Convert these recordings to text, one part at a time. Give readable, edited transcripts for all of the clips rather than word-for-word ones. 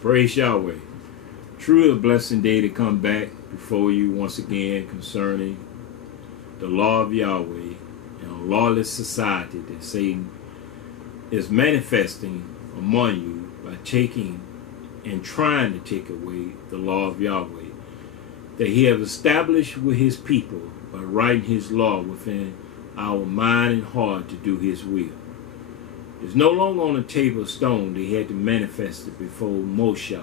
Praise Yahweh. Truly a blessing day to come back before you once again concerning the law of Yahweh and a lawless society that Satan is manifesting among you by taking and trying to take away the law of Yahweh that he has established with his people by writing his law within our mind and heart to do his will. It's no longer on a table of stone that he had to manifest it before Moshe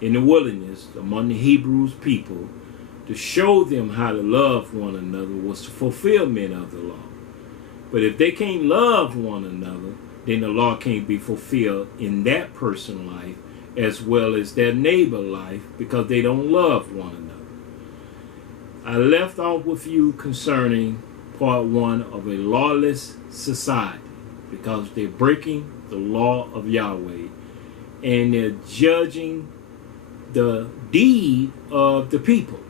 in the wilderness among the Hebrews people to show them how to love one another was the fulfillment of the law. But if they can't love one another, then the law can't be fulfilled in that person's life as well as their neighbor life because they don't love one another. I left off with you concerning part one of a lawless society because they're breaking the law of Yahweh and they're judging the deed of the people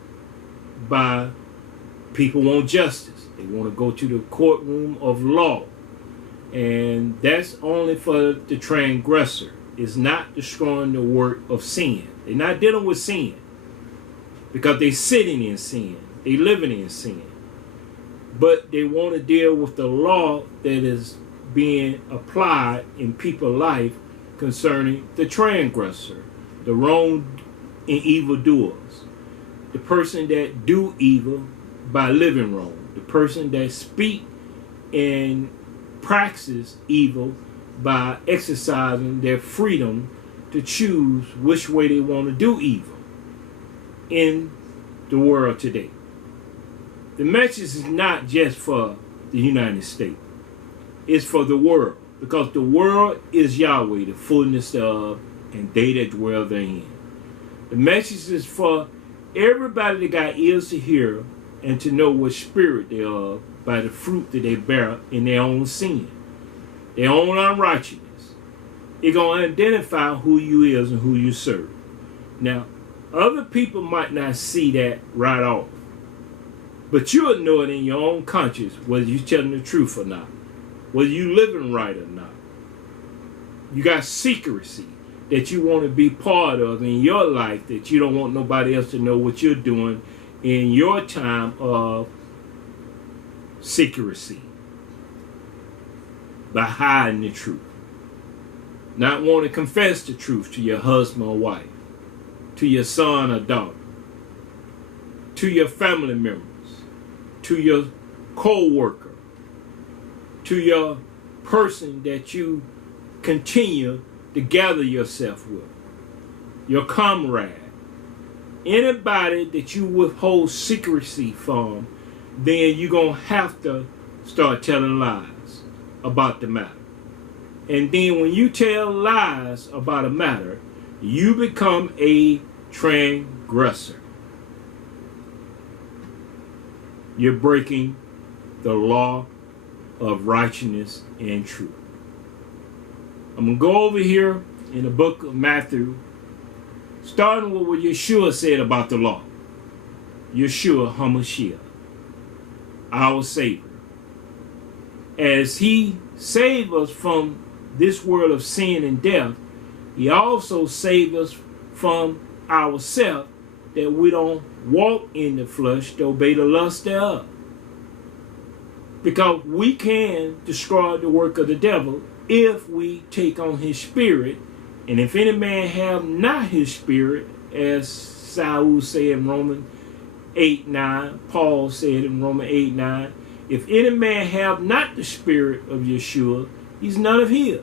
by people want justice. They want to go to the courtroom of law, and that's only for the transgressor. It's not destroying the work of sin. They're not dealing with sin because they're sitting in sin. They're living in sin. But they want to deal with the law that is being applied in people's life concerning the transgressor, the wrong and evil doers, the person that do evil by living wrong, the person that speak and practice evil by exercising their freedom to choose which way they want to do evil in the world today. The message is not just for the United States. It's for the world, because the world is Yahweh, the fullness of, and they that dwell therein. The message is for everybody that got ears to hear and to know what spirit they are by the fruit that they bear in their own sin, their own unrighteousness. It's going to identify who you is and who you serve. Now, other people might not see that right off, but you'll know it in your own conscience whether you're telling the truth or not, whether you living right or not. You got secrecy that you want to be part of in your life that you don't want nobody else to know what you're doing in your time of secrecy by hiding the truth. Not want to confess the truth to your husband or wife, to your son or daughter, to your family members, to your co-worker, to your person that you continue to gather yourself with, your comrade, anybody that you withhold secrecy from, then you're going to have to start telling lies about the matter. And then when you tell lies about a matter, you become a transgressor. You're breaking the law of righteousness and truth. I'm going to go over here in the book of Matthew, starting with what Yeshua said about the law. Yeshua HaMashiach, our Savior. As he saved us from this world of sin and death, he also saved us from ourselves, that we don't walk in the flesh to obey the lust thereof. Because we can destroy the work of the devil if we take on his spirit. And if any man have not his spirit, as Saul said in Romans 8:9, Paul said in Romans 8:9, if any man have not the spirit of Yeshua, he's none of his.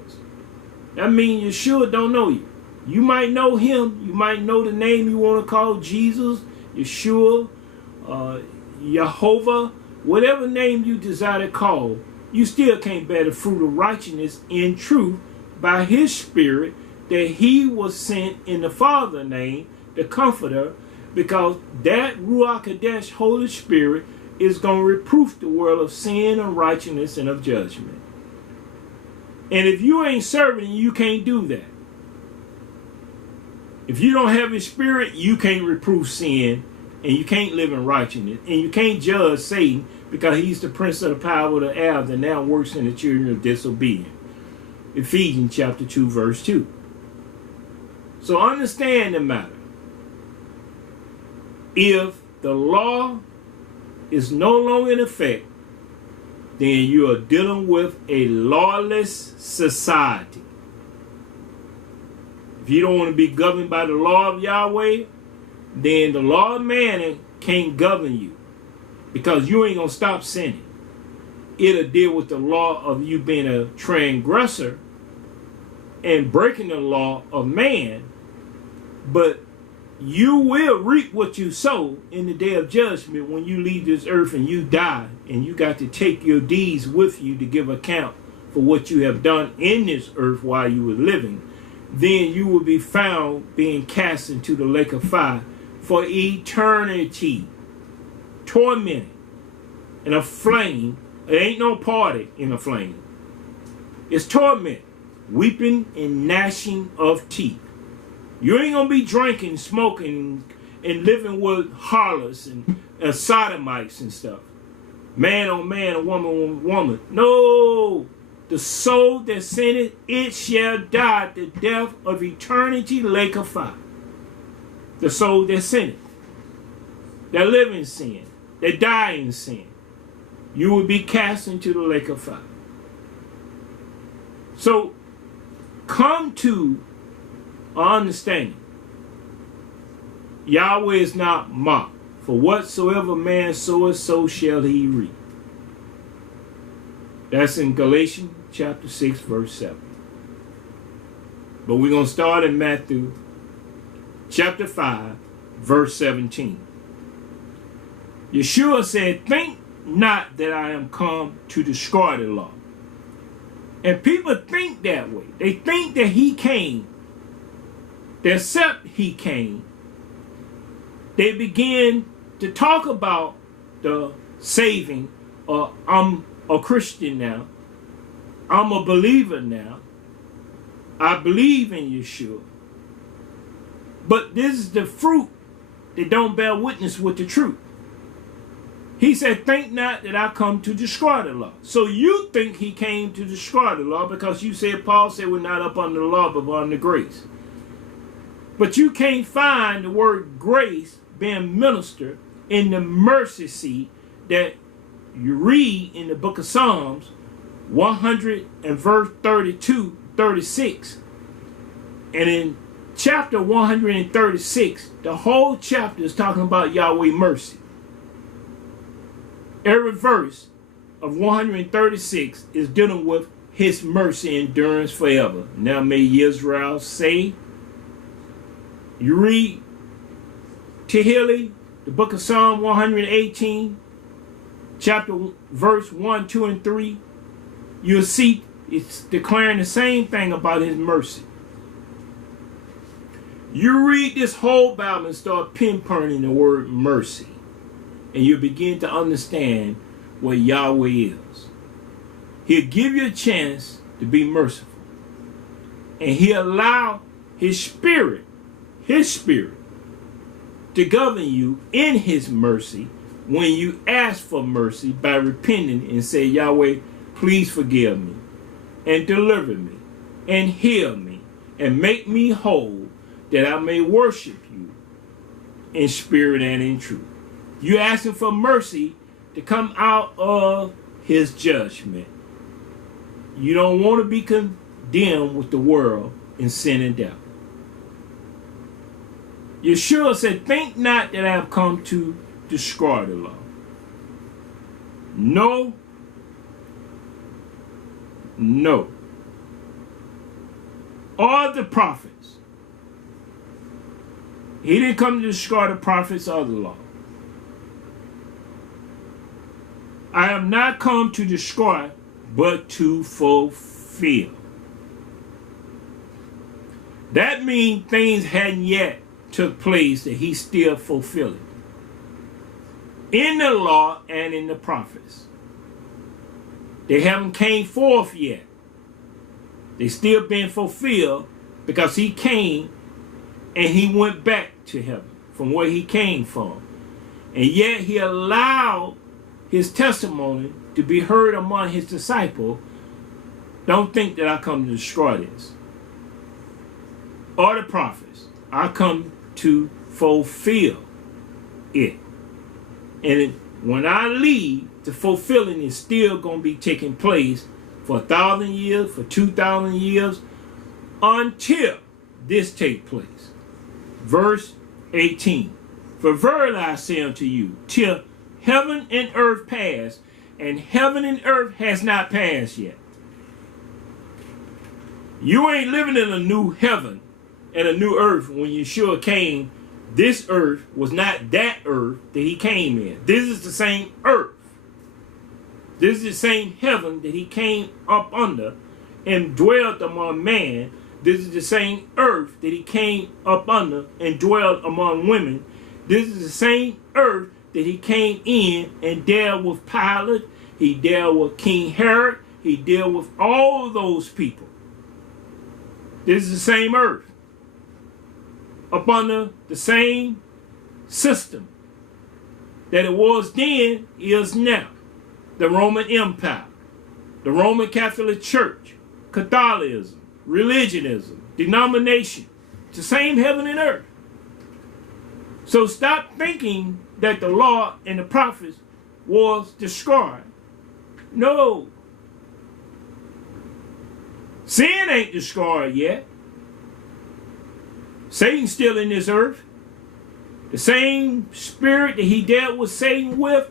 That means Yeshua don't know you. You might know him. You might know the name you want to call Jesus, Yeshua, Jehovah, whatever name you desire to call. You still can't bear the fruit of righteousness in truth by his spirit that he was sent in the Father's name, the Comforter, because that Ruach Kadesh, Holy Spirit, is going to reproof the world of sin and righteousness and of judgment. And if you ain't serving, you can't do that. If you don't have his spirit, you can't reprove sin, and you can't live in righteousness, and you can't judge Satan because he's the prince of the power of the air that now works in the children of disobedience. Ephesians chapter 2, verse 2. So understand the matter. If the law is no longer in effect, then you are dealing with a lawless society. If you don't want to be governed by the law of Yahweh, then the law of man can't govern you, because you ain't going to stop sinning. It'll deal with the law of you being a transgressor and breaking the law of man, but you will reap what you sow in the day of judgment when you leave this earth and you die, and you got to take your deeds with you to give account for what you have done in this earth while you were living. Then you will be found being cast into the lake of fire for eternity, tormented in a flame. It ain't no party in a flame. It's torment, weeping and gnashing of teeth. You ain't gonna be drinking, smoking, and living with harlots and sodomites and stuff. Man on man, a woman on woman. No, the soul that sinneth, it shall die the death of eternity, lake of fire. The soul that sinneth, that live in sin, that die in sin, you will be cast into the lake of fire. So come to an understanding. Yahweh is not mocked. For whatsoever man soweth, so shall he reap. That's in Galatians chapter 6, verse 7. But we're going to start in Matthew chapter 5, verse 17. Yeshua said, think not that I am come to destroy the law. And people think that way. They think that he came. Except he came, they begin to talk about the saving, I'm a Christian now, I'm a believer now, I believe in Yeshua. But this is the fruit that don't bear witness with the truth. He said, think not that I come to destroy the law. So you think he came to destroy the law because you said, Paul said we're not up under the law but under grace. But you can't find the word grace being ministered in the mercy seat that you read in the book of Psalms 100 and verse 32, 36. And in chapter 136, the whole chapter is talking about Yahweh mercy. Every verse of 136 is dealing with his mercy endurance forever. Now may Israel say, you read Tehillim, the book of Psalm 118, chapter verse 1, 2, and 3, you'll see it's declaring the same thing about his mercy. You read this whole Bible and start pinpointing the word mercy, and you begin to understand what Yahweh is. He'll give you a chance to be merciful, and he'll allow his spirit to govern you in his mercy when you ask for mercy by repenting and say, Yahweh, please forgive me and deliver me and heal me and make me whole that I may worship you in spirit and in truth. You're asking for mercy to come out of his judgment. You don't want to be condemned with the world in sin and death. Yeshua said, think not that I have come to destroy the law. No. All the prophets. He didn't come to destroy the prophets of the law. I have not come to destroy, but to fulfill. That means things hadn't yet took place that he's still fulfilling in the law and in the prophets. They haven't came forth yet. They still being fulfilled because he came and he went back to heaven from where he came from. And yet he allowed his testimony to be heard among his disciples. Don't think that I come to destroy this. or the prophets. I come to fulfill it. And when I leave, the fulfilling is still going to be taking place for 1,000 years, for 2,000 years, until this take place. Verse 18. For verily I say unto you, till heaven and earth pass, and heaven and earth has not passed yet. You ain't living in a new heaven and a new earth when Yeshua came. This earth was not that earth that he came in. This is the same earth. This is the same heaven that he came up under and dwelt among man. This is the same earth that he came up under and dwelt among women. This is the same earth that he came in and dealt with Pilate. He dealt with King Herod. He dealt with all those people. This is the same earth. Up under the same system that it was then is now. The Roman Empire, the Roman Catholic Church, Catholicism, religionism, denomination. It's the same heaven and earth. So stop thinking that the law and the prophets was destroyed. No. Sin ain't destroyed yet. Satan's still in this earth. The same spirit that he dealt with Satan with,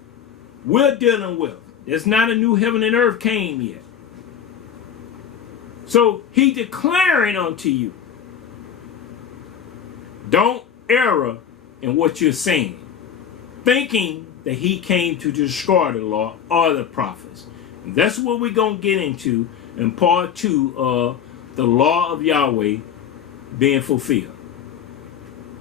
we're dealing with. There's not a new heaven and earth came yet. So he declaring unto you, don't err in what you're saying, thinking that he came to destroy the law or the prophets. And that's what we're going to get into in part 2 of the law of Yahweh being fulfilled.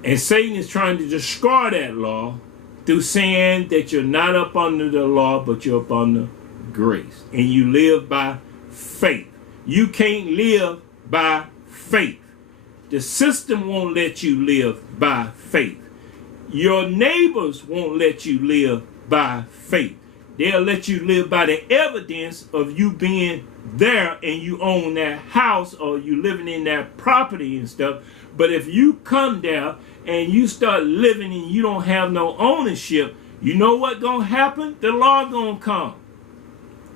And Satan is trying to destroy that law through saying that you're not up under the law, but you're up under grace. And you live by faith. You can't live by faith. The system won't let you live by faith. Your neighbors won't let you live by faith. They'll let you live by the evidence of you being there and you own that house or you living in that property and stuff. But if you come there and you start living and you don't have no ownership, you know what gonna happen? The law gonna come.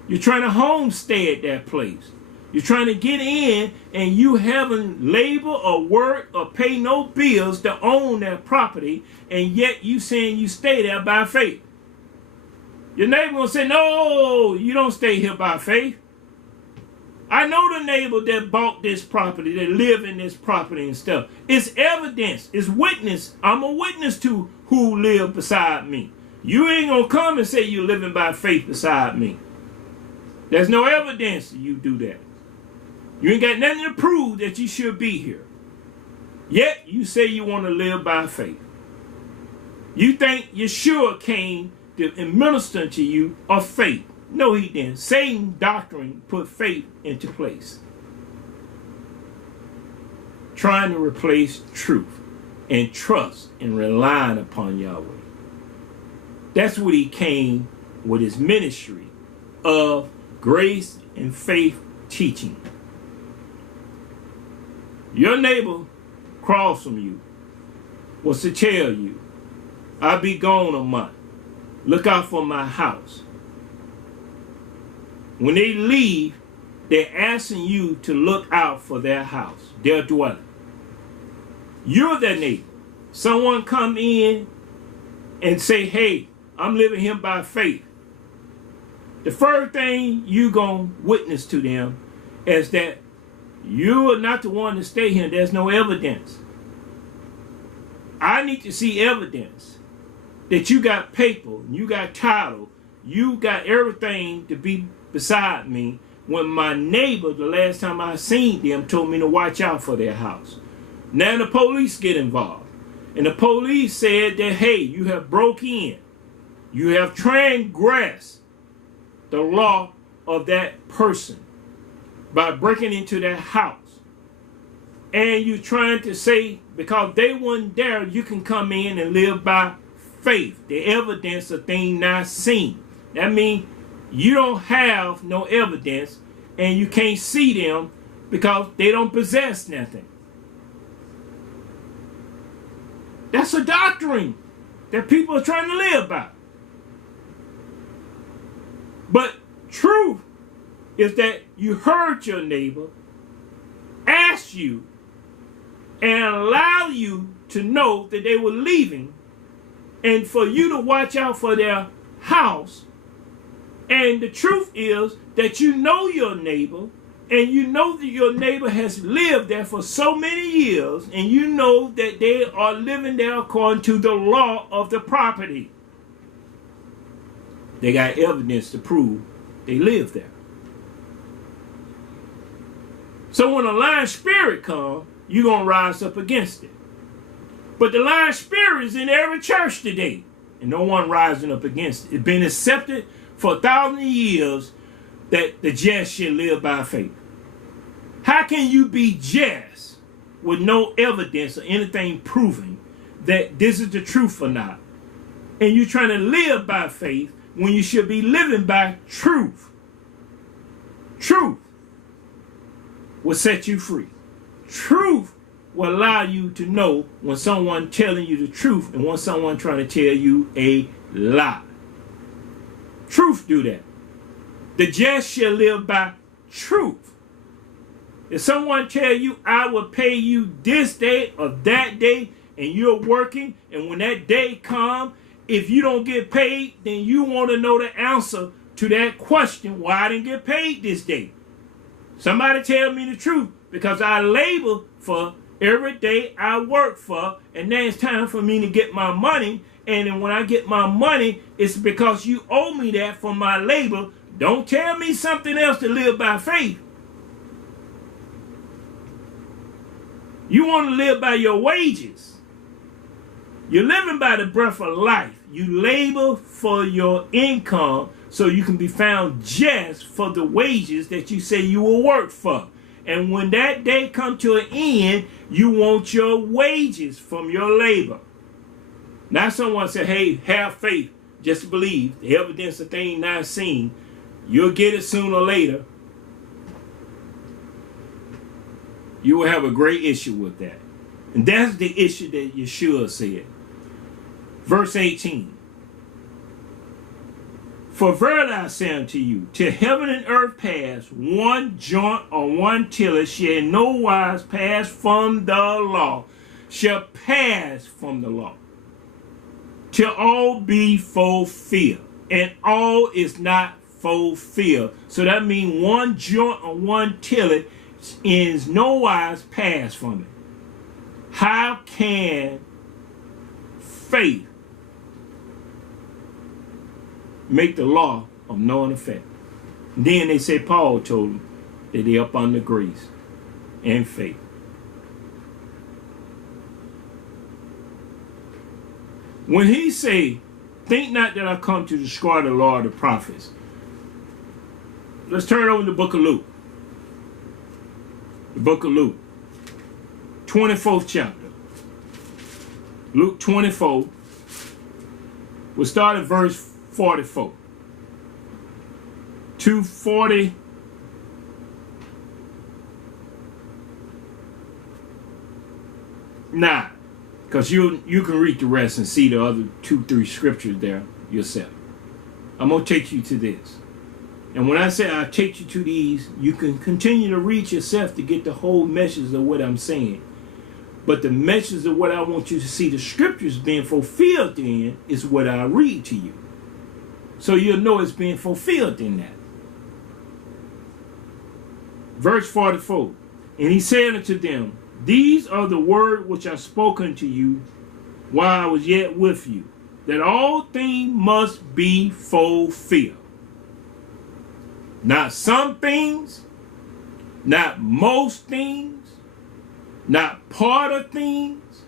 You're trying to homestead that place. You're trying to get in and you haven't labor or work or pay no bills to own that property, and yet you saying you stay there by faith. Your neighbor gonna say, no, you don't stay here by faith. I know the neighbor that bought this property, that live in this property and stuff. It's evidence, it's witness. I'm a witness to who live beside me. You ain't gonna come and say you're living by faith beside me. There's no evidence that you do that. You ain't got nothing to prove that you should be here. Yet you say you want to live by faith. You think Yeshua came to administer to you of faith. No, he didn't. Satan doctrine put faith into place, trying to replace truth and trust and relying upon Yahweh. That's what he came with, his ministry of grace and faith teaching. Your neighbor across from you was to tell you, I'll be gone a month. Look out for my house. When they leave, they're asking you to look out for their house, their dwelling. You're their neighbor. Someone come in and say, hey, I'm living here by faith. The first thing you gonna witness to them is that you are not the one to stay here. There's no evidence. I need to see evidence that you got paper, you got title, you got everything to be beside me, when my neighbor, the last time I seen them, told me to watch out for their house. Now the police get involved. And the police said that, hey, you have broke in. You have transgressed the law of that person by breaking into their house. And you're trying to say, because they weren't there, you can come in and live by faith, the evidence of things not seen. That means you don't have no evidence and you can't see them because they don't possess nothing. That's a doctrine that people are trying to live by. But truth is that you heard your neighbor, asked you, and allowed you to know that they were leaving, and for you to watch out for their house. And the truth is that you know your neighbor, and you know that your neighbor has lived there for so many years, and you know that they are living there according to the law of the property. They got evidence to prove they live there. So when a lying spirit comes, you're going to rise up against it. But the lying spirit is in every church today, and no one rising up against it. It's been accepted for 1,000 years that the just shall live by faith. How can you be just with no evidence or anything proving that this is the truth or not? And you're trying to live by faith when you should be living by truth. Truth will set you free. Truth will allow you to know when someone telling you the truth and when someone trying to tell you a lie. Truth do that. The just shall live by truth. If someone tell you, I will pay you this day or that day, and you're working, and when that day comes, if you don't get paid, then you want to know the answer to that question, why I didn't get paid this day. Somebody tell me the truth, because I labor for every day I work for, and then it's time for me to get my money. And then when I get my money, it's because you owe me that for my labor. Don't tell me something else to live by faith. You want to live by your wages. You're living by the breath of life. You labor for your income so you can be found just for the wages that you say you will work for. And when that day comes to an end, you want your wages from your labor. Now someone said, hey, have faith, just believe. The evidence of things not seen. You'll get it sooner or later. You will have a great issue with that. And that's the issue that Yeshua said. Verse 18. For verily I say unto you, till heaven and earth pass, one jot or one tittle shall in no wise pass from the law, shall pass from the law, till all be fulfilled. And all is not fulfilled. So that means one jot or one tittle is no wise pass from it. How can faith make the law of no effect? Then they say Paul told them that they up under grace and faith. When he say, think not that I come to destroy the law of the prophets. Let's turn over to the book of Luke. The book of Luke, 24th chapter. Luke 24. We'll start at verse 44 to 49, because you can read the rest and see the other 2-3 scriptures there yourself. I'm going to take you to this. And when I say I take you to these, you can continue to read yourself to get the whole message of what I'm saying. But the message of what I want you to see the scriptures being fulfilled in is what I read to you. So you'll know it's being fulfilled in that. Verse 44. And he said unto them, these are the words which I spoke unto you while I was yet with you, that all things must be fulfilled. Not some things, not most things, not part of things,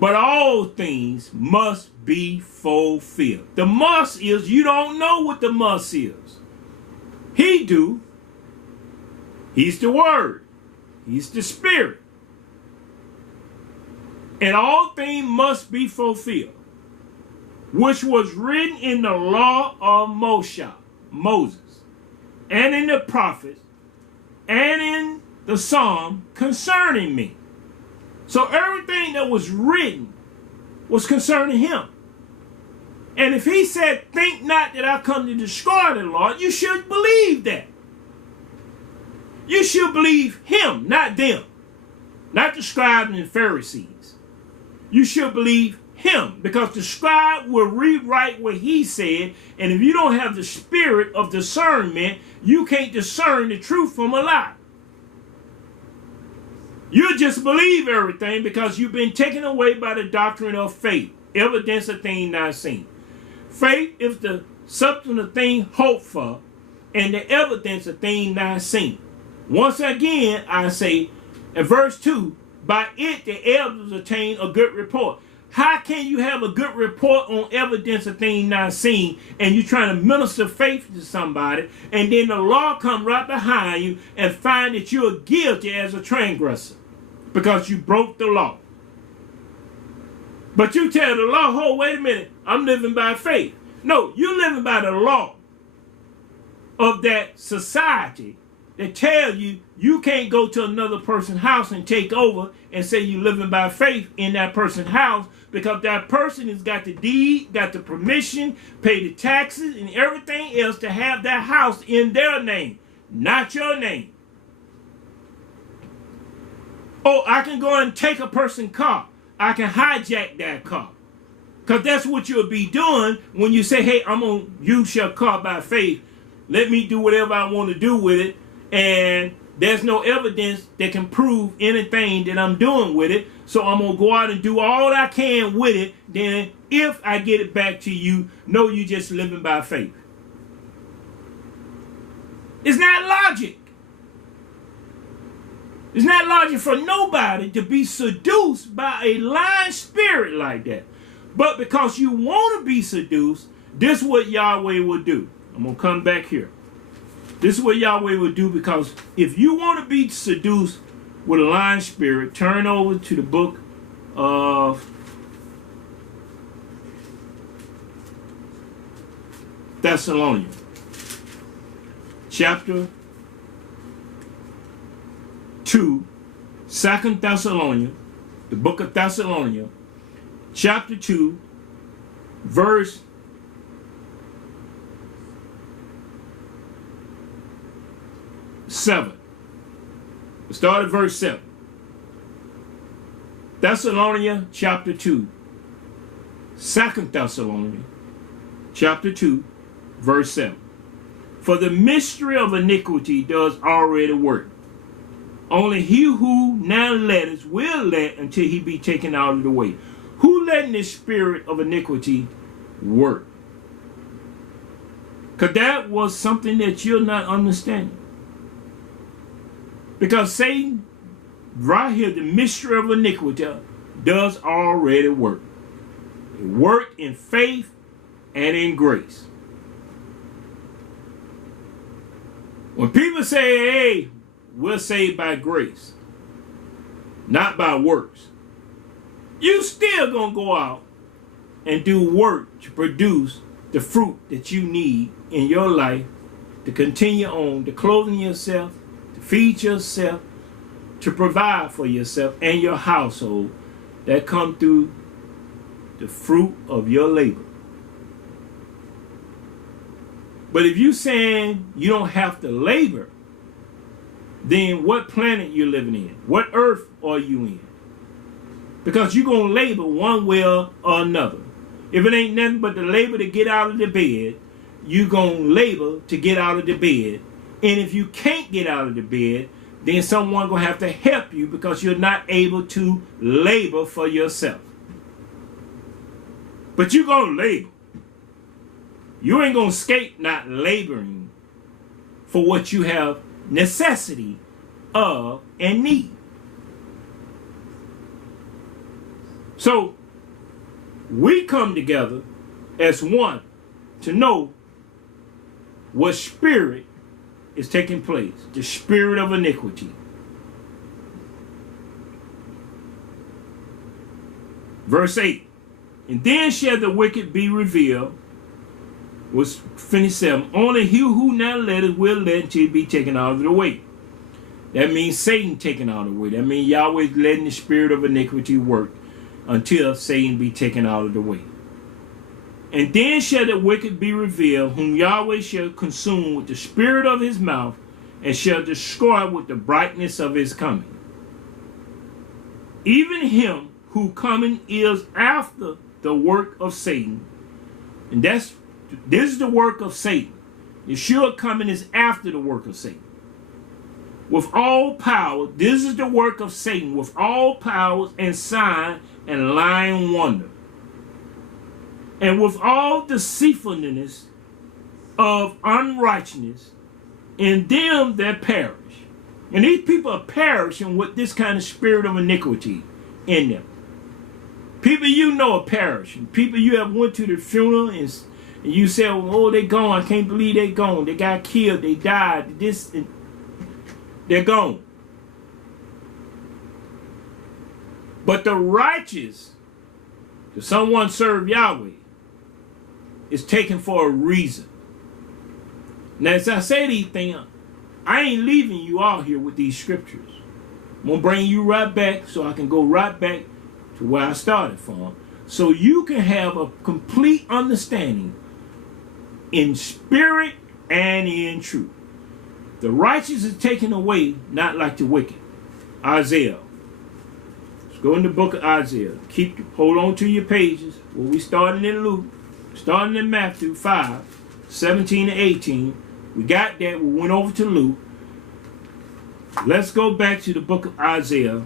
but all things must be fulfilled. The must is you don't know what the must is. He do. He's the Word. He's the Spirit. And all things must be fulfilled, which was written in the law of Moses, and in the prophets, and in the Psalm concerning me. So everything that was written was concerning him. And if he said, think not that I come to destroy the law, you should believe that. You should believe him, not them. Not the scribes and Pharisees. You should believe him, because the scribe will rewrite what he said, and if you don't have the spirit of discernment, you can't discern the truth from a lie. You just believe everything because you've been taken away by the doctrine of faith, evidence of things not seen. Faith is the substance of things hoped for, and the evidence of things not seen. Once again, I say, in verse 2, by it the elders obtain a good report. How can you have a good report on evidence of things not seen, and you're trying to minister faith to somebody, and then the law come right behind you and find that you're guilty as a transgressor because you broke the law? But you tell the law, oh, wait a minute, I'm living by faith. No, you're living by the law of that society that tell you you can't go to another person's house and take over and say you're living by faith in that person's house, because that person has got the deed, got the permission, pay the taxes and everything else to have that house in their name, not your name. Oh, I can go and take a person's car. I can hijack that car. Because that's what you'll be doing when you say, hey, I'm going to use your car by faith. Let me do whatever I want to do with it. And there's no evidence that can prove anything that I'm doing with it. So I'm going to go out and do all I can with it. Then if I get it back to you, no, you're just living by faith. It's not logic. It's not logic for nobody to be seduced by a lying spirit like that. But because you want to be seduced, this is what Yahweh will do. I'm going to come back here. This is what Yahweh will do, because if you want to be seduced with a lying spirit, turn over to the book of Thessalonians, chapter 2, 2 Thessalonians, the book of Thessalonians, chapter 2, verse 7. Let's start at verse 7. Thessalonians chapter 2. 2 Thessalonians chapter 2, verse 7. For the mystery of iniquity does already work. Only he who now letteth will let until he be taken out of the way. Who letting this spirit of iniquity work? Because that was something that you're not understanding. Because Satan, right here, the mystery of iniquity does already work. It worked in faith and in grace. When people say, hey, we're saved by grace, not by works, you still going to go out and do work to produce the fruit that you need in your life to continue on, to clothing yourself, to feed yourself, to provide for yourself and your household, that come through the fruit of your labor. But if you're saying you don't have to labor, then what planet you living in? What earth are you in? Because you're going to labor one way or another. If it ain't nothing but the labor to get out of the bed, you're going to labor to get out of the bed. And if you can't get out of the bed, then someone going to have to help you, because you're not able to labor for yourself. But you're going to labor. You ain't going to escape not laboring for what you have necessity of and need. So we come together as one to know what spirit is taking place, the spirit of iniquity. Verse 8, and then shall the wicked be revealed, was finished 7. Only he who now letteth will let until he be taken out of the way. That means Satan taken out of the way. That means Yahweh's letting the spirit of iniquity work. until Satan be taken out of the way. And then shall the wicked be revealed, whom Yahweh shall consume with the spirit of his mouth, and shall destroy with the brightness of his coming. Even him who coming is after the work of Satan. And this is the work of Satan. Yeshua coming is after the work of Satan. With all power, this is the work of Satan, with all powers and sign and lying wonder. And with all deceitfulness of unrighteousness in them that perish. And these people are perishing with this kind of spirit of iniquity in them. People you know are perishing. People you have went to the funeral and you say, oh, they gone. I can't believe they gone. They got killed. They died. They're gone. But the righteous, if someone serve Yahweh, is taken for a reason. Now, as I say these things, I ain't leaving you out here with these scriptures. I'm going to bring you right back so I can go right back to where I started from, so you can have a complete understanding in spirit and in truth. The righteous is taken away, not like the wicked. Isaiah. Let's go in the book of Isaiah. Hold on to your pages. Well, we starting in Luke, starting in Matthew 5, 17 and 18. We got that. We went over to Luke. Let's go back to the book of Isaiah,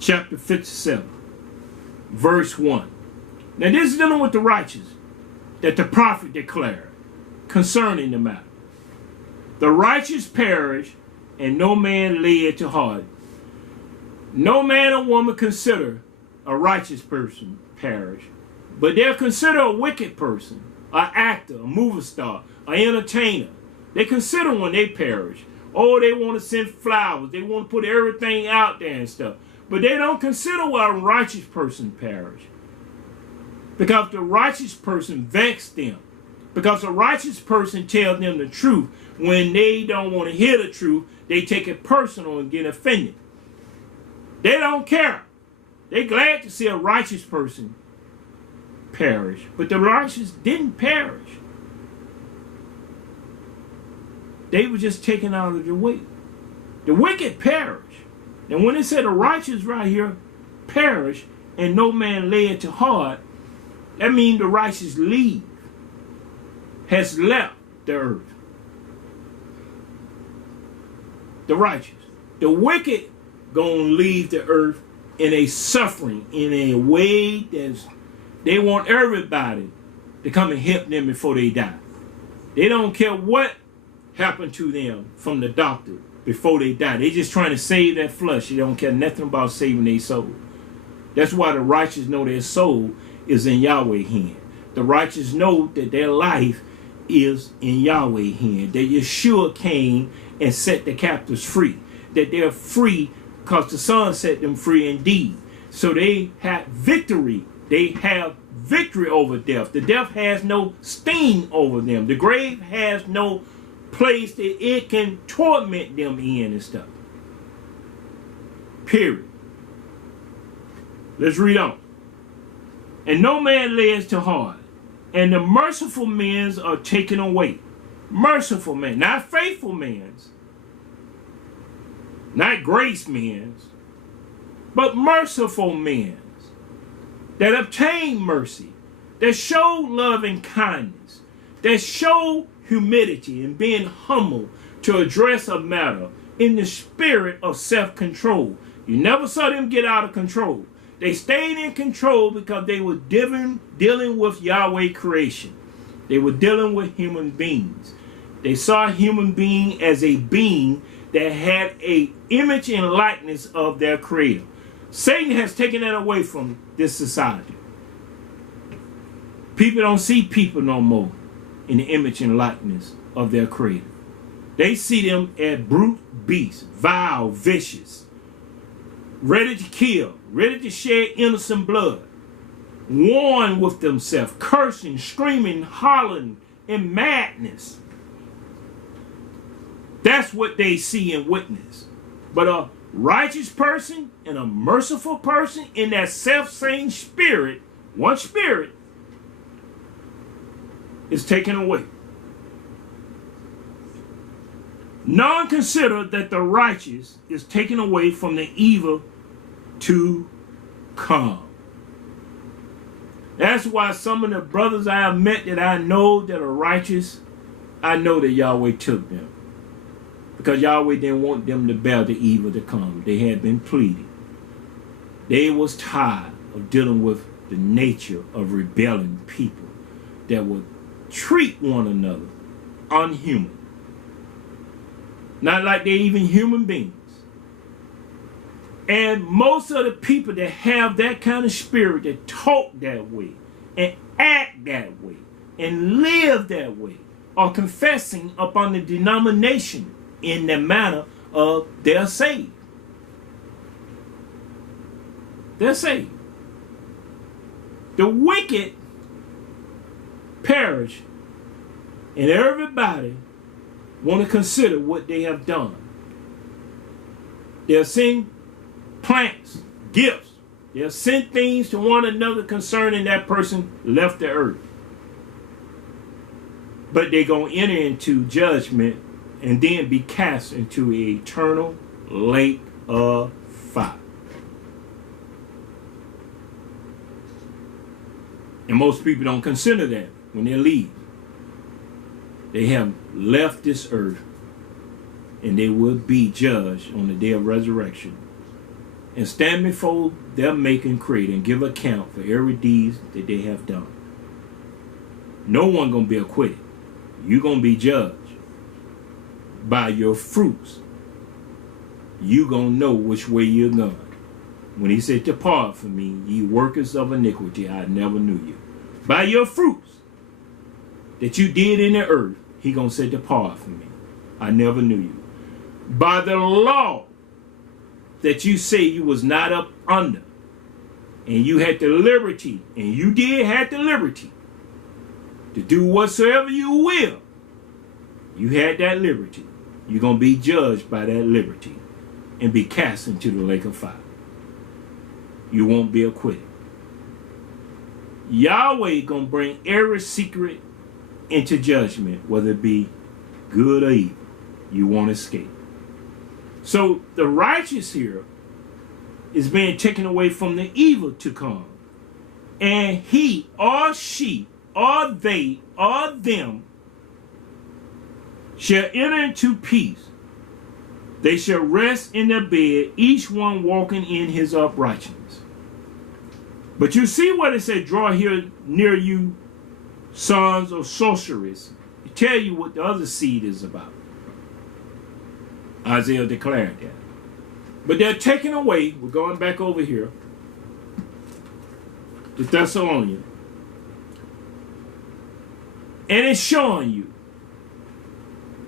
chapter 57, verse 1. Now this is dealing with the righteous that the prophet declared concerning the matter. The righteous perish, and no man lay it to heart. No man or woman consider a righteous person perish, but they'll consider a wicked person, an actor, a movie star, an entertainer. They consider when they perish. Oh, they want to send flowers. They want to put everything out there and stuff. But they don't consider why a righteous person perish. Because the righteous person vexes them. Because a righteous person tells them the truth. When they don't want to hear the truth, they take it personal and get offended. They don't care. They're glad to see a righteous person perish. But the righteous didn't perish. They were just taken out of the way. The wicked perish. And when it said the righteous right here perish and no man lay it to heart, that means the righteous leave, has left the earth. The righteous. The wicked gonna leave the earth in a suffering, in a way that's, they want everybody to come and help them before they die. They don't care what happened to them from the doctor before they die. They just trying to save that flesh. They don't care nothing about saving their soul. That's why the righteous know their soul is in Yahweh's hand. The righteous know that their life is in Yahweh's hand. That Yeshua came and set the captives free. That they're free because the Son set them free indeed. So they have victory. They have victory over death. The death has no sting over them. The grave has no place that it can torment them in and stuff. Period. Let's read on. And no man lays to heart, and the merciful men are taken away. Merciful men, not faithful men, not grace men, but merciful men that obtain mercy, that show love and kindness, that show humility and being humble to address a matter in the spirit of self-control. You never saw them get out of control. They stayed in control because they were dealing with Yahweh creation. They were dealing with human beings. They saw a human being as a being that had an image and likeness of their creator. Satan has taken that away from this society. People don't see people no more in the image and likeness of their creator. They see them as brute beasts, vile, vicious, ready to kill, ready to shed innocent blood, warring with themselves, cursing, screaming, hollering in madness. That's what they see and witness. But a righteous person and a merciful person in that self-same spirit, one spirit, is taken away. None consider that the righteous is taken away from the evil to come. That's why some of the brothers I have met that I know that are righteous, I know that Yahweh took them. Because Yahweh didn't want them to bear the evil to come. They had been pleading. They was tired of dealing with the nature of rebelling people that would treat one another unhuman. Not like they're even human beings. And most of the people that have that kind of spirit, that talk that way and act that way and live that way, are confessing upon the denomination in the manner of they're saved. They're saved. The wicked perish, and everybody want to consider what they have done. They'll send plants, gifts. They'll send things to one another concerning that person left the earth. But they're going to enter into judgment and then be cast into an eternal lake of fire. And most people don't consider that when they leave. They have left this earth, and they will be judged on the day of resurrection and stand before their Maker and Creator and give account for every deed that they have done. No one gonna be acquitted. You're gonna be judged by your fruits. You gonna know which way you're going. When he said, "Depart from me, ye workers of iniquity, I never knew you." By your fruits that you did in the earth, he gonna say, "Depart from me, I never knew you." By the law that you say you was not up under, and you had the liberty, and you did have the liberty to do whatsoever you will, you had that liberty. You're gonna be judged by that liberty and be cast into the lake of fire. You won't be acquitted. Yahweh gonna bring every secret into judgment, whether it be good or evil. You won't escape. So the righteous here is being taken away from the evil to come. And he or she or they or them shall enter into peace. They shall rest in their bed, each one walking in his uprightness. But you see what it said, draw here near you, sons of sorcerers. It tell you what the other seed is about. Isaiah declared that. But they're taken away. We're going back over here to Thessalonians. And it's showing you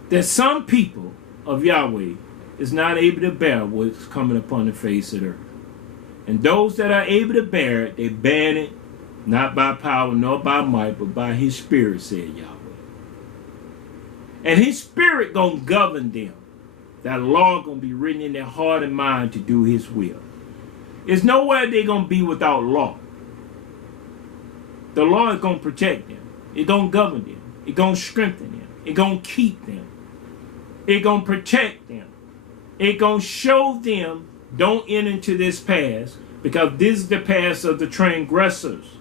that some people of Yahweh is not able to bear what's coming upon the face of the earth. And those that are able to bear it, they bear it not by power nor by might, but by his spirit, said Yahweh. And his spirit gonna govern them. That law gonna be written in their heart and mind to do his will. There's nowhere they're gonna be without law. The law is gonna protect them. It's gonna govern them. It's gonna strengthen them. It's gonna keep them. It's gonna protect them. It's gonna show them, don't enter into this path, because this is the path of the transgressors.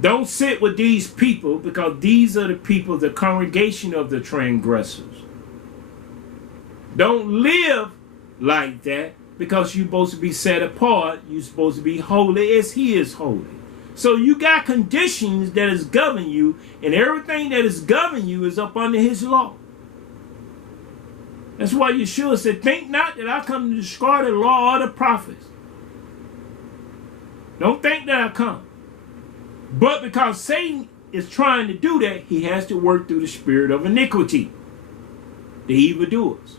Don't sit with these people, because these are the people, the congregation of the transgressors. Don't live like that, because you're supposed to be set apart. You're supposed to be holy as he is holy. So you got conditions that is govern you, and everything that is govern you is up under his law. That's why Yeshua said, think not that I come to destroy the law or the prophets. Don't think that I come. But because Satan is trying to do that, he has to work through the spirit of iniquity, the evildoers.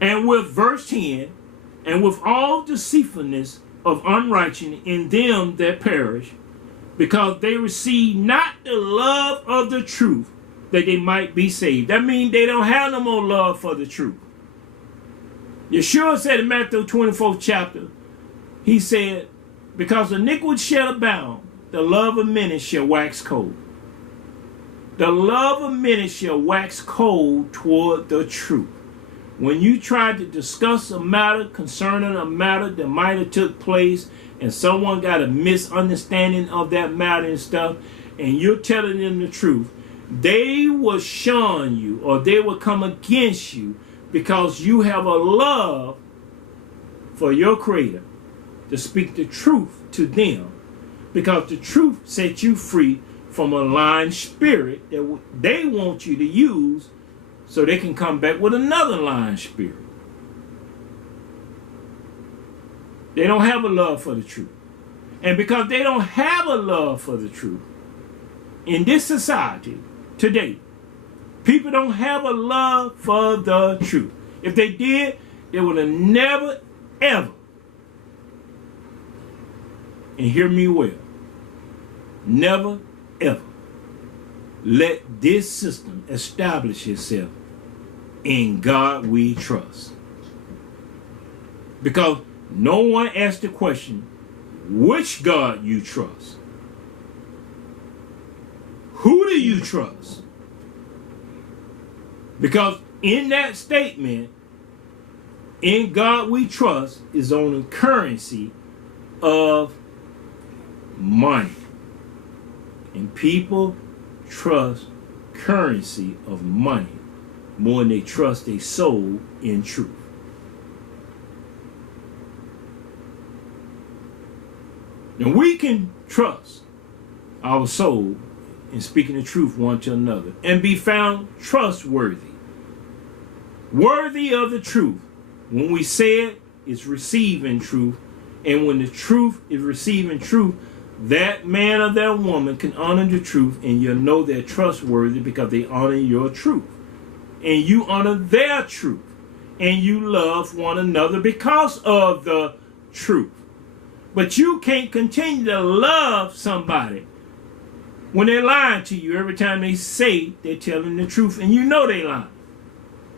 And with verse 10, and with all deceitfulness of unrighteousness in them that perish, because they receive not the love of the truth, that they might be saved. That means they don't have no more love for the truth. Yeshua said in Matthew 24th chapter, he said, because iniquity shall abound, the love of many shall wax cold. The love of many shall wax cold toward the truth. When you try to discuss a matter concerning a matter that might have took place and someone got a misunderstanding of that matter and stuff, and you're telling them the truth, they will shun you or they will come against you because you have a love for your Creator to speak the truth to them, because the truth sets you free from a lying spirit that they want you to use so they can come back with another lying spirit. They don't have a love for the truth. And because they don't have a love for the truth, in this society today, people don't have a love for the truth. If they did, they would have never, ever, and hear me well, never, ever let this system establish itself in God we trust. Because no one asked the question, which God you trust? Who do you trust? Because in that statement, in God we trust, is on the currency of money. And people trust currency of money more than they trust their soul in truth. And we can trust our soul in speaking the truth one to another and be found trustworthy, worthy of the truth. When we say it, it's receiving truth. And when the truth is receiving truth, that man or that woman can honor the truth, and you'll know they're trustworthy because they honor your truth. And you honor their truth. And you love one another because of the truth. But you can't continue to love somebody when they're lying to you every time they say they're telling the truth, and you know they're lying.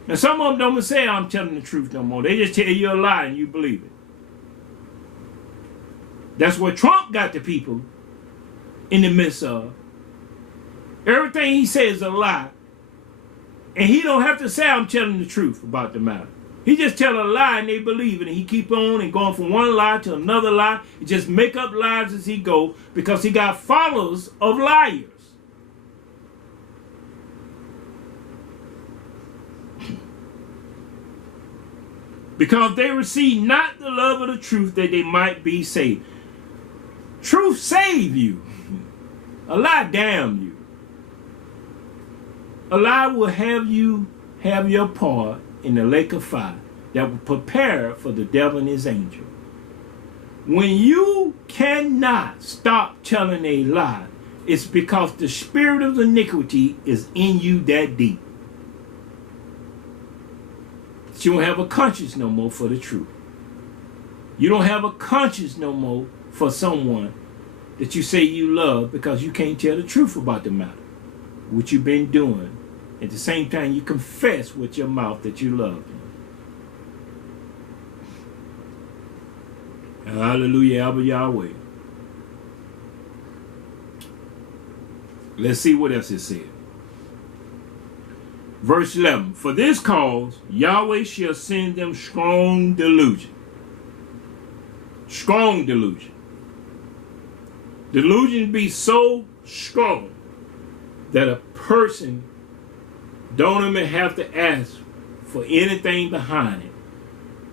And some of them don't even say I'm telling the truth no more. They just tell you a lie and you believe it. That's what Trump got the people in the midst of. Everything he says is a lie. And he don't have to say I'm telling the truth about the matter. He just tell a lie and they believe it. And he keep on and going from one lie to another lie. He just make up lies as he go because he got followers of liars. Because they receive not the love of the truth that they might be saved. Truth save you. A lie damn you. A lie will have you have your part in the lake of fire that will prepare for the devil and his angel. When you cannot stop telling a lie, it's because the spirit of iniquity is in you that deep. You don't have a conscience no more for the truth. You don't have a conscience no more for someone that you say you love because you can't tell the truth about the matter, what you've been doing. At the same time, you confess with your mouth that you love them. Hallelujah, Abba Yahweh. Let's see what else it said. Verse 11, for this cause Yahweh shall send them strong delusion. Strong delusion. Delusion be so strong that a person don't even have to ask for anything behind it,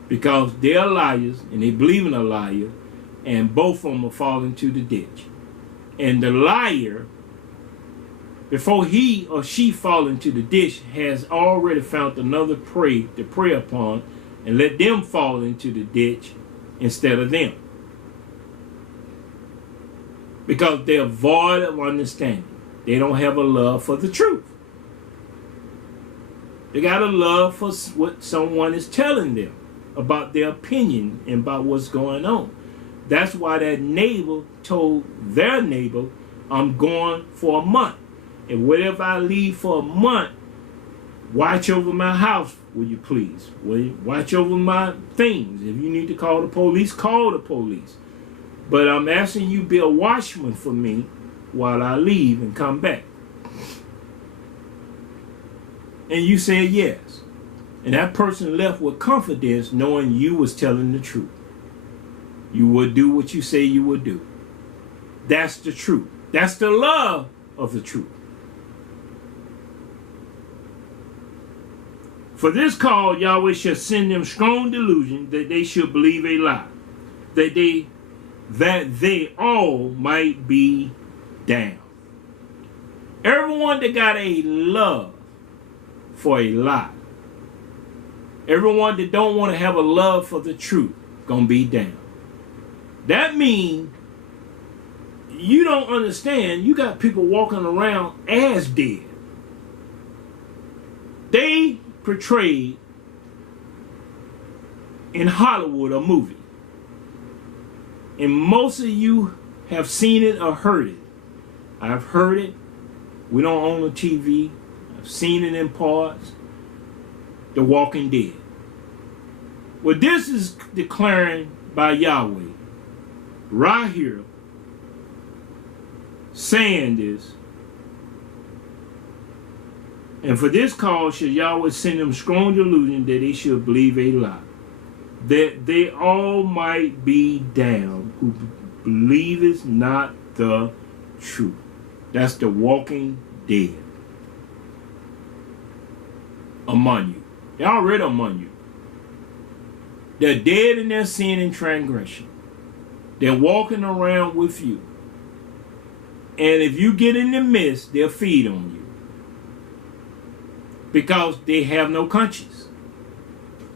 because they're liars and they believe in a liar, and both of them are falling to the ditch. And the liar, before he or she fall into the ditch, has already found another prey to prey upon and let them fall into the ditch instead of them. Because they're void of understanding. They don't have a love for the truth. They got a love for what someone is telling them about their opinion and about what's going on. That's why that neighbor told their neighbor, I'm going for a month. And whatever I leave for a month, watch over my house, will you please? Watch over my things. If you need to call the police, call the police. But I'm asking you be a watchman for me while I leave and come back. And you said yes. And that person left with confidence, knowing you was telling the truth. You would do what you say you would do. That's the truth. That's the love of the truth. For this cause, Yahweh shall send them strong delusion that they should believe a lie, that they all might be damned. Everyone that got a love for a lie, everyone that don't want to have a love for the truth, gonna be damned. That means you don't understand. You got people walking around as dead. They portrayed in Hollywood a movie, and most of you have seen it or heard it. I've heard it. We don't own a TV. I've seen it in parts. The Walking Dead. Well, this is declaring by Yahweh right here, saying this. And for this cause shall Yahweh send them strong delusion that they should believe a lie, that they all might be damned who believeth not the truth. That's the walking dead among you. They're already among you. They're dead in their sin and transgression. They're walking around with you. And if you get in the midst, they'll feed on you. Because they have no conscience.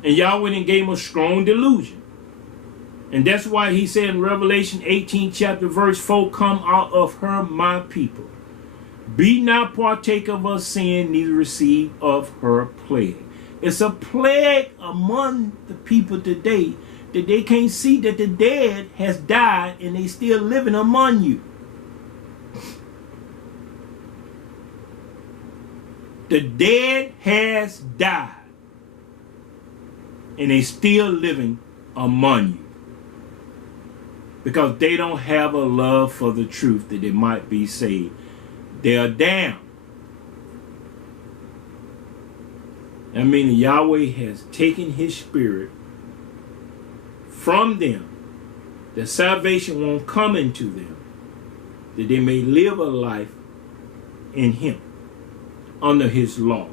And Yahweh then gave them a strong delusion. And that's why he said in Revelation 18 chapter verse 4, come out of her, my people. Be not partake of her sin, neither receive of her plague. It's a plague among the people today that they can't see that the dead has died and they still living among you. The dead has died and they still living among you because they don't have a love for the truth that they might be saved. They are damned. I mean, Yahweh has taken his spirit from them, that salvation won't come into them, that they may live a life in him, under his law,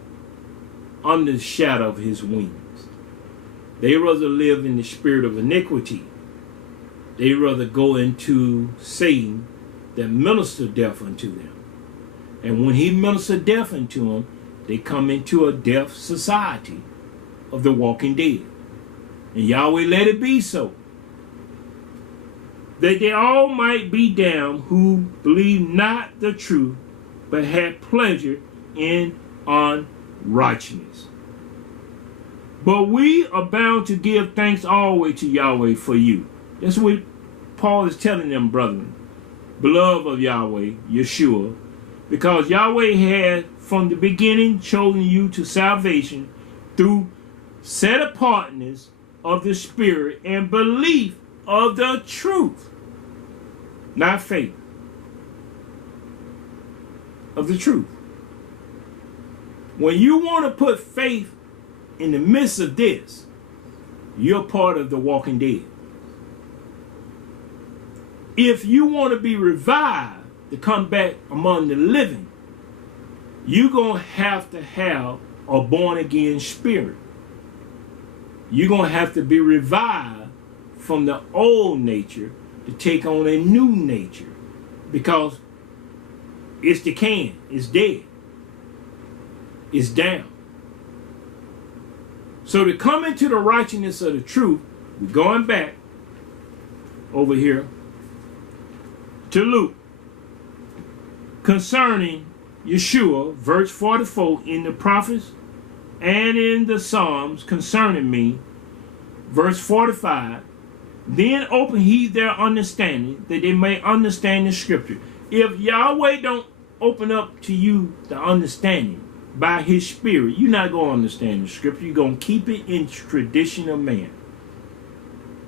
under the shadow of his wings. They rather live in the spirit of iniquity. They rather go into Satan than minister death unto them. And when he ministers death unto them, they come into a death society of the walking dead. And Yahweh let it be so, that they all might be damned who believe not the truth, but had pleasure in unrighteousness. But we are bound to give thanks always to Yahweh for you. That's what Paul is telling them, brethren, beloved of Yahweh, Yeshua, because Yahweh had from the beginning chosen you to salvation through set apartness of the Spirit and belief of the truth, not faith, of the truth. When you want to put faith in the midst of this, you're part of the walking dead. If you want to be revived to come back among the living, you're going to have a born again spirit. You're going to have to be revived from the old nature to take on a new nature, because it's decaying, it's dead, it's down. So to come into the righteousness of the truth, we're going back over here to Luke concerning Yeshua, verse 44 in the prophets and in the Psalms concerning me, verse 45. Then open he their understanding, that they may understand the scripture. If Yahweh don't open up to you the understanding by his spirit, you're not going to understand the scripture. You're going to keep it in tradition of man.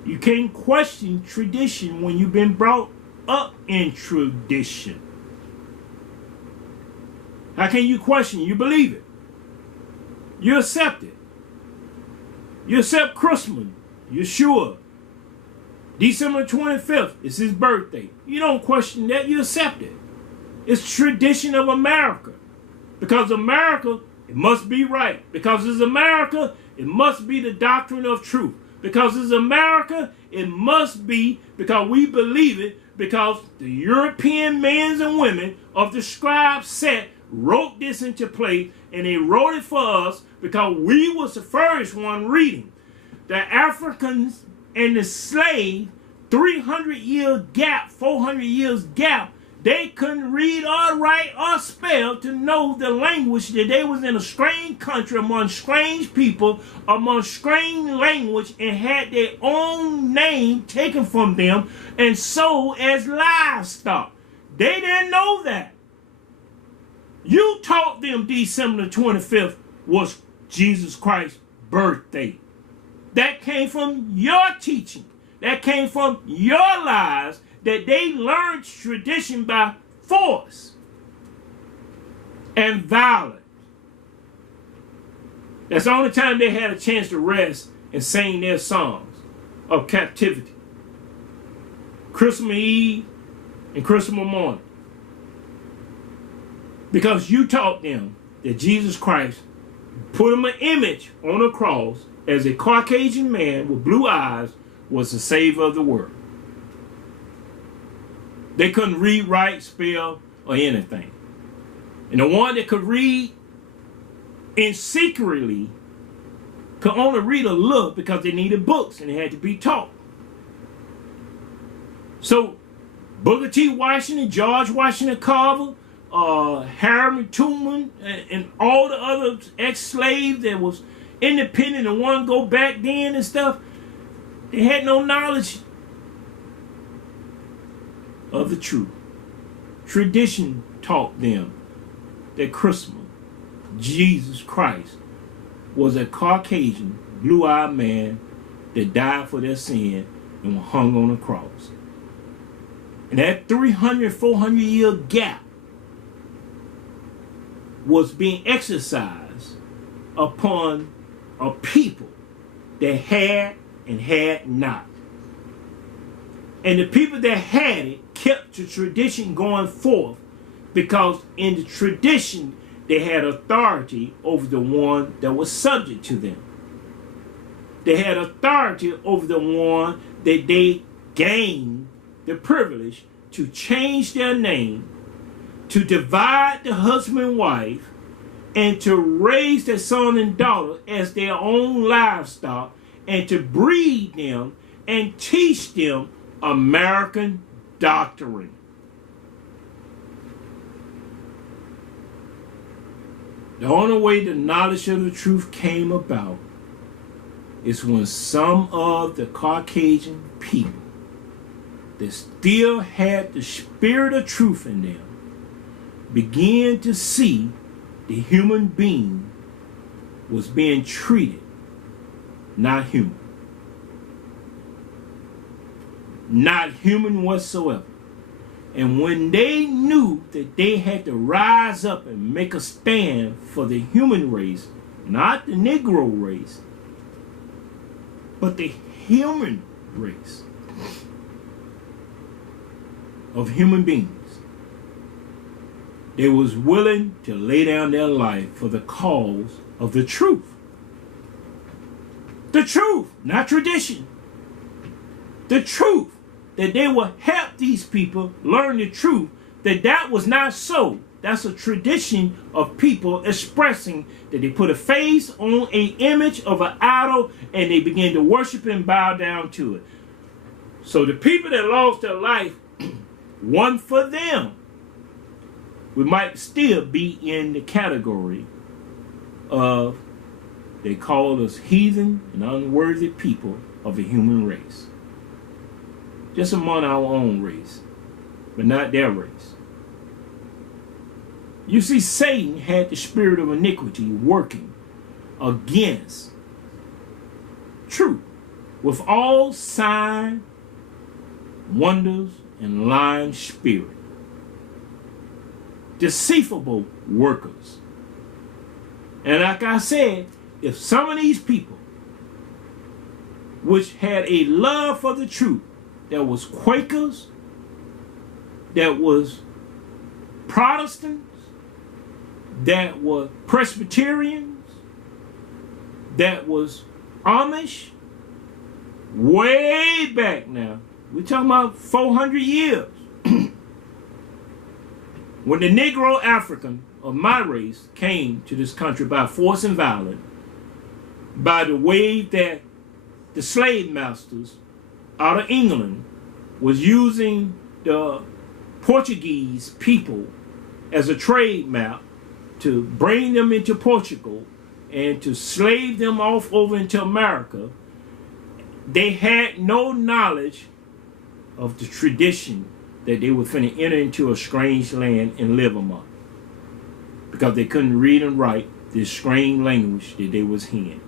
You can't question tradition when you've been brought up in tradition. How can you question? You believe it. You accept it. You accept Christmas, Yeshua. December 25th is his birthday. You don't question that. You accept it. It's tradition of America. Because America, it must be right. Because it's America, it must be the doctrine of truth. Because it's America, it must be because we believe it. Because the European men and women of the scribe set wrote this into place, and they wrote it for us because we was the first one reading. The Africans and the slave, 300 year gap, 400 years gap, they couldn't read or write or spell to know the language, that they was in a strange country among strange people, among strange language, and had their own name taken from them and sold as livestock. They didn't know that. You taught them December the 25th was Jesus Christ's birthday. That came from your teaching. That came from your lies, that they learned tradition by force and violence. That's the only time they had a chance to rest and sing their songs of captivity. Christmas Eve and Christmas morning. Because you taught them that Jesus Christ put him an image on a cross as a Caucasian man with blue eyes was the savior of the world. They couldn't read, write, spell, or anything. And the one that could read in secretly could only read a little because they needed books and they had to be taught. So Booker T. Washington, George Washington Carver, Harriman Truman, and all the other ex-slaves that was independent and wanted to go back then and stuff, they had no knowledge of the truth. Tradition taught them that Christmas, Jesus Christ, was a Caucasian, blue-eyed man that died for their sin and was hung on a cross. And that 300, 400 year gap was being exercised upon a people that had and had not. And the people that had it kept the tradition going forth because in the tradition they had authority over the one that was subject to them. They had authority over the one that they gained the privilege to change their name, to divide the husband and wife, and to raise their son and daughter as their own livestock, and to breed them and teach them American doctrine. The only way the knowledge of the truth came about is when some of the Caucasian people that still had the spirit of truth in them began to see the human being was being treated not human. Not human whatsoever. And when they knew that they had to rise up and make a stand for the human race, not the Negro race, but the human race of human beings, they was willing to lay down their life for the cause of the truth. The truth, not tradition. The truth, that they will help these people learn the truth, that was not so. That's a tradition of people expressing that they put a face on an image of an idol and they begin to worship and bow down to it. So the people that lost their life, one for them, we might still be in the category of, they call us heathen and unworthy people of the human race. Just among our own race, but not their race. You see, Satan had the spirit of iniquity working against truth with all sign, wonders, and lying spirit. Deceitful workers. And like I said, if some of these people, which had a love for the truth, that was Quakers, that was Protestants, that were Presbyterians, that was Amish, way back now, we're talking about 400 years, when the Negro African of my race came to this country by force and violence, by the way that the slave masters out of England was using the Portuguese people as a trade map to bring them into Portugal and to slave them off over into America, they had no knowledge of the tradition that they were finna enter into a strange land and live among, because they couldn't read and write this strange language that they was hearing.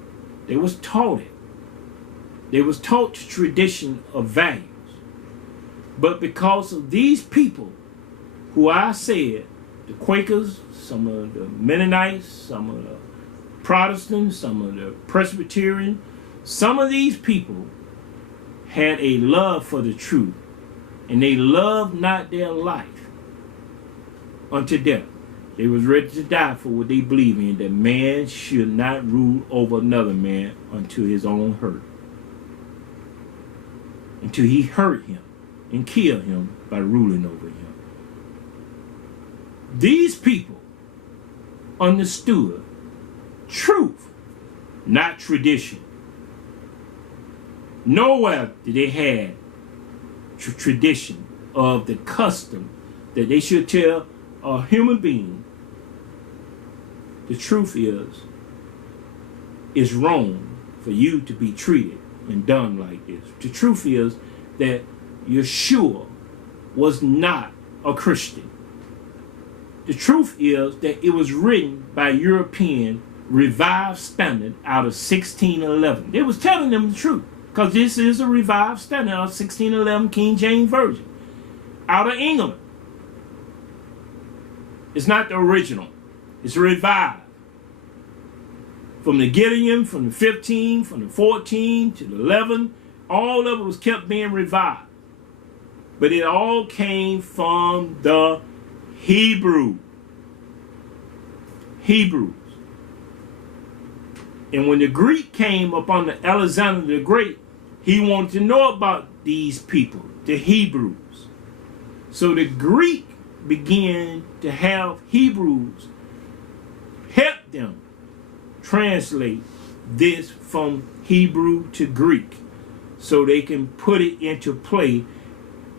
They was taught it. They was taught the tradition of values. But because of these people, who I said, the Quakers, some of the Mennonites, some of the Protestants, some of the Presbyterians, some of these people had a love for the truth, and they loved not their life unto death. They was ready to die for what they believe in, that man should not rule over another man unto his own hurt, until he hurt him and killed him by ruling over him. These people understood truth, not tradition. Nowhere did they have tradition of the custom that they should tell a human being the truth is wrong for you to be treated and done like this. The truth is that Yeshua was not a Christian. The truth is that it was written by European revived standard out of 1611. They was telling them the truth, because this is a revived standard out of 1611 King James Version out of England. It's not the original. It's revived. From the Gideon, from the 15, from the 14 to the 11, all of it was kept being revived. But it all came from the Hebrews. And when the Greek came upon the Alexander the Great, he wanted to know about these people, the Hebrews. So the Greek began to have Hebrews help them translate this from Hebrew to Greek, so they can put it into play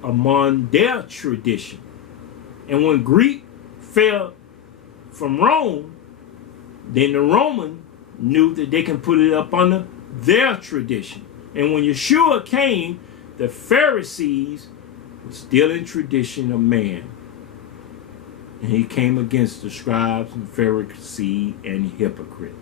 among their tradition. And when Greek fell from Rome, then the Roman knew that they can put it up under their tradition. And when Yeshua came, the Pharisees were still in tradition of man. And he came against the scribes and Pharisees and hypocrites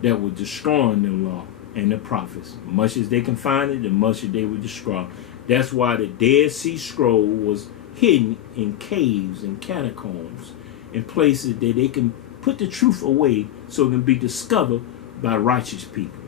that were destroying the law and the prophets. Much as they can find it, and much as they would destroy. That's why the Dead Sea Scroll was hidden in caves and catacombs, in places that they can put the truth away so it can be discovered by righteous people.